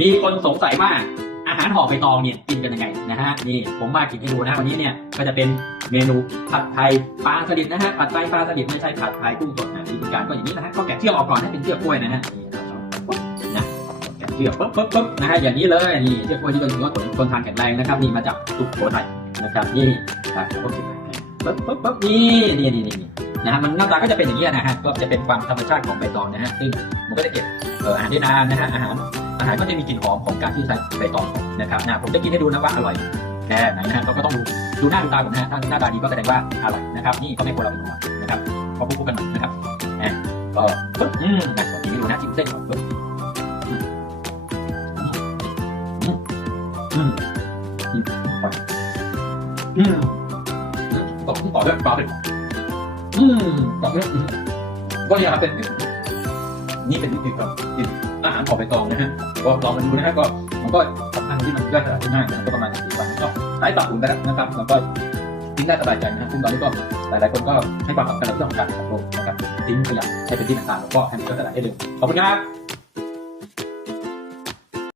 มีคนสงสัยว่าอาหารห่อใบตองเนี่ยกินกันยังไงนะฮะนี่ผมมากินให้ดูนะวันนี้เนี่ยก็จะเป็นเมนูผัดไทยปลาสลิดนะฮะผัดไทยปลาสลิดไม่ใช่ผัดไทยกุ้งสดนะวิธีการก็อย่างนี้นะฮะก็แกะเชือกออกก่อนให้เป็นเชือกกล้วยนะฮะนี่ปุ๊บนะแกะเชือกปุ๊บปุ๊บปุ๊บนะฮะอย่างนี้เลยนี่เชือกกล้วยที่เป็นถือว่าคนคนทานแข็งแรงนะครับนี่มาจากสุโขทัยนะครับนี่ครับปุ๊บปุ๊บปุ๊บปุ๊บนี่นี่นี่นี่นะฮะมันหน้าตาก็จะเป็นอย่างนี้นะฮะก็จะเป็นความธรรมชาติของใบตองนะฮะซึ่งมันก็จะเก็บเอ่ออาหารได้นานนะฮะอาหาร อาหารก็จะมีกลิ่นหอมของการที่ใช้ใบตองนะครับนะผมจะกินให้ดูนะว่าอร่อยแค่ไหนนะฮะเราก็ต้องดูดูหน้าดูตาผมนะฮะถ้าหน้าตาดีก็แสดงว่าอร่อยนะครับ นี่ก็ไม่ควรเราเป็นหัวนะครับพอพูดกันหน่อยนะครับนะก็ปึ๊บอืมนะผมกินให้ดูนะจิ้มเส้นก่อนปึ๊บอืมอืมอืมอืมอืมต่อต่อด้วยปลาเป็นอืมต่อด้วยอืมก็เนี่ยครับเป็นนี่เป็นวิธีการกิน อาหารอองใบตองนะฮะก็ลองมาดูนะฮะก็มันก็สำคัญที่มันย่อยสลายได้ง่ายนะก็ประมาณสี่วันก็ใช้ปรับปรุงได้แล้วนะครับแล้วก็ทิ้งได้สบายใจนะฮะซึ่งตอนนี้ก็หลายๆคนก็ให้ความสำคัญกับเรื่องของการสังคมนะครับทิ้งขยะให้เป็นที่ต่างๆแล้วก็ให้มันย่อยสลายได้เร็วขอบคุณครับ